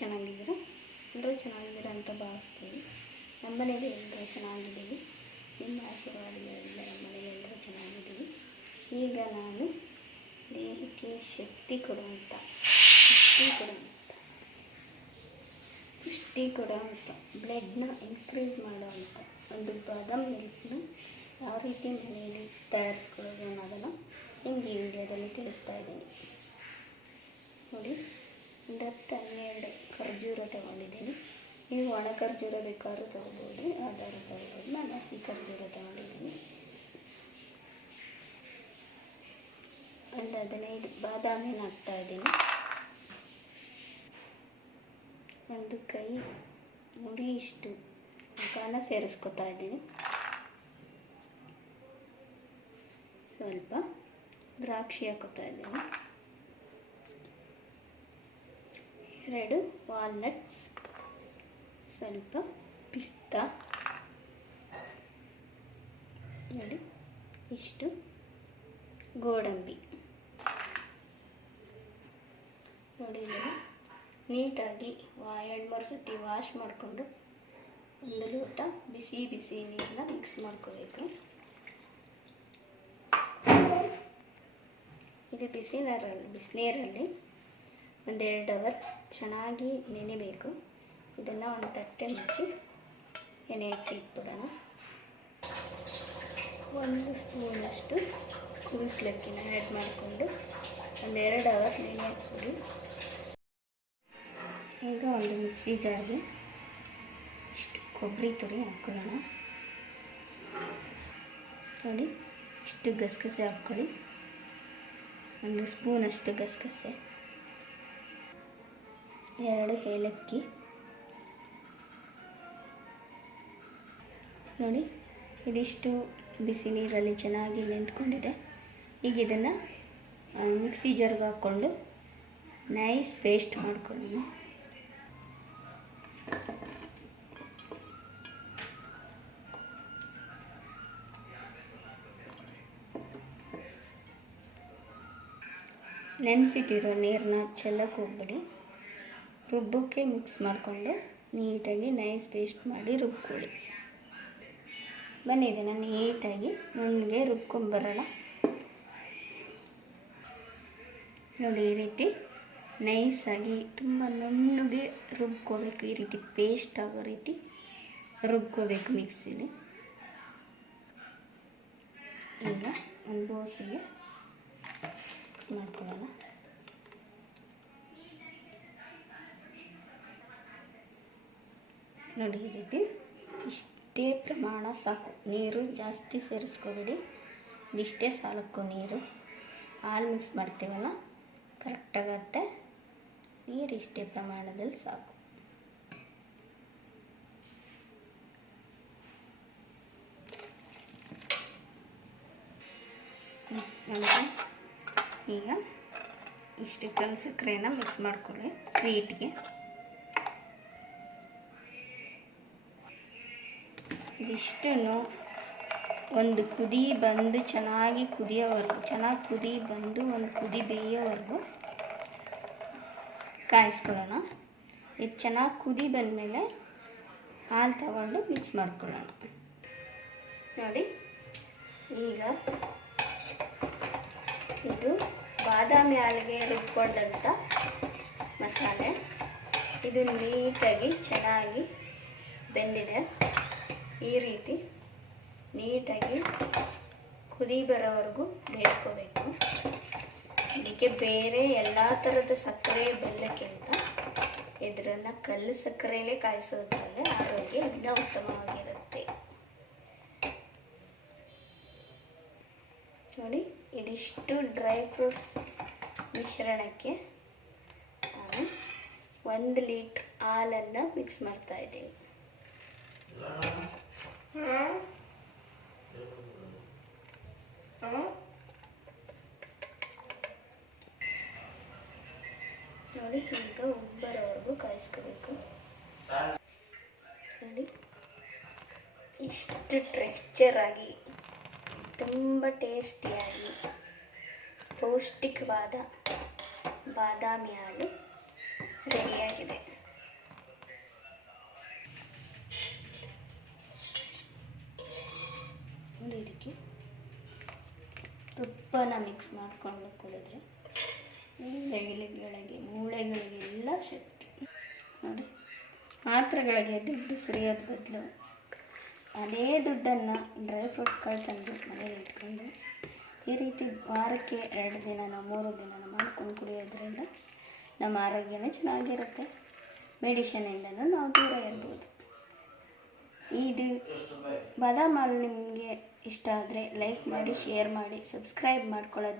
ಚೆನ್ನಾಗಿದ್ದೀರಾ? ಎಲ್ಲರೂ ಚೆನ್ನಾಗಿದ್ದೀರಾ ಅಂತ ಭಾವಿಸ್ತೀನಿ. ನಮ್ಮ ಮನೇಲಿ ಎಲ್ಲರೂ ಚೆನ್ನಾಗಿದ್ದೀವಿ. ನಿಮ್ಮ ಆಶೀರ್ವಾದಗಳಿಂದ ನಮ್ಮ ಮನೇಲಿ ಎಲ್ಲರೂ ಚೆನ್ನಾಗಿದ್ದೀವಿ. ಈಗ ನಾನು ದೇಹಕ್ಕೆ ಶಕ್ತಿ ಕೊಡುವಂಥ ಪುಷ್ಟಿ ಕೊಡುವಂಥ ಬ್ಲಡ್ನ ಇನ್ಕ್ರೀಸ್ ಮಾಡುವಂಥ ಒಂದು ಬಾದಾಮ್ ಮಿಲ್ಕ್ನ ಯಾವ ರೀತಿ ಮನೆಯಲ್ಲಿ ತಯಾರಿಸ್ಕೊಳ್ಳೋದು ಅನ್ನೋದನ್ನು ನಿಮಗೆ ಈ ವಿಡಿಯೋದಲ್ಲಿ ತಿಳಿಸ್ತಾ ಇದ್ದೀನಿ. ನೋಡಿ, 10-12 ಖರ್ಜೂರ ತೊಗೊಂಡಿದ್ದೀನಿ. ನೀವು ಒಣ ಖರ್ಜೂರ ಬೇಕಾದ್ರೂ ತೊಗೋಬೋದು, ಯಾವ್ದಾದ್ರು ತೊಗೋಬೋದು. ನಾನು ಹಸಿ ಖರ್ಜೂರ ತೊಗೊಂಡಿದ್ದೀನಿ. ಒಂದು 15 ಬಾದಾಮಿನ ಹಾಕ್ತಾಯಿದ್ದೀನಿ. ಒಂದು ಕೈ ಮುಡಿ ಇಷ್ಟು ಮುಖಾನ ಸೇರಿಸ್ಕೊತಾ ಇದ್ದೀನಿ. ಸ್ವಲ್ಪ ದ್ರಾಕ್ಷಿ ಹಾಕೋತಾ ಇದ್ದೀನಿ. 2 ವಾಲ್ನಟ್ಸ್, ಸ್ವಲ್ಪ ಪಿಸ್ತಾ, ನೋಡಿ ಇಷ್ಟು ಗೋಡಂಬಿ. ನೋಡಿ, ಇದನ್ನು ನೀಟಾಗಿ 2-3 ಸತಿ ವಾಶ್ ಮಾಡಿಕೊಂಡು ಒಂದು ಲೋಟ ಬಿಸಿ ನೀರನ್ನ ಮಿಕ್ಸ್ ಮಾಡ್ಕೋಬೇಕು. ಇದು ಬಿಸಿನೀರಲ್ಲಿ 1-2 ಅವರ್ ಚೆನ್ನಾಗಿ ನೆನೆಬೇಕು. ಇದನ್ನು ಒಂದು ತಟ್ಟೆ ಮುಚ್ಚಿ ಎಣ್ಣೆ ಇಟ್ಬಿಡೋಣ. 1 ಸ್ಪೂನಷ್ಟು ಕುದಿಸ್ಲಕ್ಕಿನ ಆ್ಯಡ್ ಮಾಡಿಕೊಂಡು 1-2 ಅವರ್ ನೆನೆ ಹಾಕ್ಬಿಡಿ. ಈಗ ಒಂದು ಮಿಕ್ಸಿ ಜಾರ್ಗೆ ಇಷ್ಟು ಕೊಬ್ಬರಿ ತುರಿ ಹಾಕ್ಕೊಳ್ಳೋಣ. ನೋಡಿ, ಇಷ್ಟು ಗಸಗಸೆ ಹಾಕ್ಕೊಳ್ಳಿ. 1 ಸ್ಪೂನಷ್ಟು ಗಸಗಸೆ, 2 ಏಲಕ್ಕಿ. ನೋಡಿ, ಇದಿಷ್ಟು ಬಿಸಿ ನೀರಲ್ಲಿ ಚೆನ್ನಾಗಿ ನೆಂದ್ಕೊಂಡಿದೆ. ಈಗ ಇದನ್ನು ಮಿಕ್ಸಿ ಜಾರ್ಗೆ ಹಾಕ್ಕೊಂಡು ನೈಸ್ ಪೇಸ್ಟ್ ಮಾಡ್ಕೊಳ್ಳೋಣ. ನೆನೆಸಿಟ್ಟಿರೋ ನೀರನ್ನ ಚೆಲ್ಲಕ್ಕೆ ಹೋಗ್ಬಿಡಿ. ರುಬ್ಬಕ್ಕೆ ಮಿಕ್ಸ್ ಮಾಡಿಕೊಂಡು ನೀಟಾಗಿ ನೈಸ್ ಪೇಸ್ಟ್ ಮಾಡಿ ರುಬ್ಕೊಳ್ಳಿ. ಬನ್ನಿ, ಇದನ್ನು ನೀಟಾಗಿ ನುಣ್ಣಗೆ ರುಬ್ಕೊಂಬರೋಣ. ನೋಡಿ, ಈ ರೀತಿ ನೈಸಾಗಿ ತುಂಬ ನುಣ್ಣಗೆ ರುಬ್ಕೋಬೇಕು. ಈ ರೀತಿ ಪೇಸ್ಟ್ ಆಗೋ ರೀತಿ ರುಬ್ಕೋಬೇಕು ಮಿಕ್ಸಿಲಿ. ಈಗ ಒಂದು ಬೋಸಿಗೆ ಮಾಡ್ಕೊಳ್ಳೋಣ. ನೋಡಿ, ಈ ರೀತಿ ಇಷ್ಟೇ ಪ್ರಮಾಣ ಸಾಕು. ನೀರು ಜಾಸ್ತಿ ಸೇರಿಸ್ಕೋಬೇಡಿ, ಇದಿಷ್ಟೇ ಸಾಲಕ್ಕೂ ನೀರು. ಹಾಲು ಮಿಕ್ಸ್ ಮಾಡ್ತೀವಲ್ಲ, ಕರೆಕ್ಟಾಗತ್ತೆ. ನೀರು ಇಷ್ಟೇ ಪ್ರಮಾಣದಲ್ಲಿ ಸಾಕು. ನೋಡಿ, ಈಗ ಇಷ್ಟು ಕಲ್ಲು ಸಕ್ಕರೆನ ಮಿಕ್ಸ್ ಮಾಡ್ಕೊಳ್ಳಿ ಸ್ವೀಟ್ಗೆ. ಇದಿಷ್ಟನ್ನು ಒಂದು ಕುದಿ ಬಂದು ಚೆನ್ನಾಗಿ ಕುದಿಯೋವರೆಗೂ, ಚೆನ್ನಾಗಿ ಕುದಿ ಬಂದು ಒಂದು ಕುದಿ ಬೇಯೋವರೆಗೂ ಕಾಯಿಸ್ಕೊಳ್ಳೋಣ. ಇದು ಚೆನ್ನಾಗಿ ಕುದಿ ಬಂದಮೇಲೆ ಹಾಲು ತಗೊಂಡು ಮಿಕ್ಸ್ ಮಾಡ್ಕೊಳ್ಳೋಣ. ನೋಡಿ, ಈಗ ಇದು ಬಾದಾಮಿ ಹಾಲಿಗೆ ರುಬ್ಕೊಂಡಂಥ ಮಸಾಲೆ. ಇದು ನೀಟಾಗಿ ಚೆನ್ನಾಗಿ ಬೆಂದಿದೆ. ಈ ರೀತಿ ನೀಟಾಗಿ ಕುದಿ ಬರೋವರೆಗೂ ಬೇಯಿಸ್ಕೋಬೇಕು. ಇದಕ್ಕೆ ಬೇರೆ ಎಲ್ಲ ಥರದ ಸಕ್ಕರೆ ಬೆಲ್ಲಕ್ಕಿಂತ ಇದರನ್ನು ಕಲ್ಲು ಸಕ್ಕರೆಯಲ್ಲೇ ಕಾಯಿಸೋದ್ರಲ್ಲಿ ಆರೋಗ್ಯ ಇನ್ನೂ ಉತ್ತಮವಾಗಿರುತ್ತೆ. ನೋಡಿ, ಇದಿಷ್ಟು ಡ್ರೈ ಫ್ರೂಟ್ಸ್ ಮಿಶ್ರಣಕ್ಕೆ ನಾನು 1 ಲೀಟ್ರ್ ಹಾಲನ್ನು ಮಿಕ್ಸ್ ಮಾಡ್ತಾ ಇದ್ದೀನಿ. ನೋಡಿ, ಈಗ ಉಬ್ಬರೋವರೆಗೂ ಕಾಯಿಸ್ಕೋಬೇಕು. ನೋಡಿ, ಇಷ್ಟು ಟೆಕ್ಸ್ಚರ್ ಆಗಿ ತುಂಬ ಟೇಸ್ಟಿಯಾಗಿ ಪೌಷ್ಟಿಕವಾದ ಬಾದಾಮಿ ಹಾಲು ರೆಡಿಯಾಗಿದೆ. ನೋಡಿ ಇದಕ್ಕೆ ತುಪ್ಪನ ಮಿಕ್ಸ್ ಮಾಡಿಕೊಂಡು ಕುಡಿದ್ರೆ ಮೂಳೆಗಳಿಗೆಲ್ಲ ಶಕ್ತಿ. ನೋಡಿ, ಮಾತ್ರೆಗಳಿಗೆ ದುಡ್ಡು ಸುರಿಯೋದು ಬದಲು ಅದೇ ದುಡ್ಡನ್ನು ಡ್ರೈ ಫ್ರೂಟ್ಸ್ಗಳು ತಂದು ಮನೇಲಿ ಇಟ್ಕೊಂಡು ಈ ರೀತಿ ವಾರಕ್ಕೆ 2 ದಿನನೋ 3 ದಿನನೋ ಮಾಡ್ಕೊಂಡು ಕುಡಿಯೋದ್ರಿಂದ ನಮ್ಮ ಆರೋಗ್ಯನೇ ಚೆನ್ನಾಗಿರುತ್ತೆ. ಮೆಡಿಷನಿಂದನೂ ನಾವು ದೂರ ಇರ್ಬೋದು. ಇದು ಬಾದಾಮ್ ಹಾಲು ನಿಮಗೆ ಇಷ್ಟ ಆದರೆ ಲೈಕ್ ಮಾಡಿ, ಶೇರ್ ಮಾಡಿ, ಸಬ್ಸ್ಕ್ರೈಬ್ ಮಾಡ್ಕೊಳ್ಳೋದು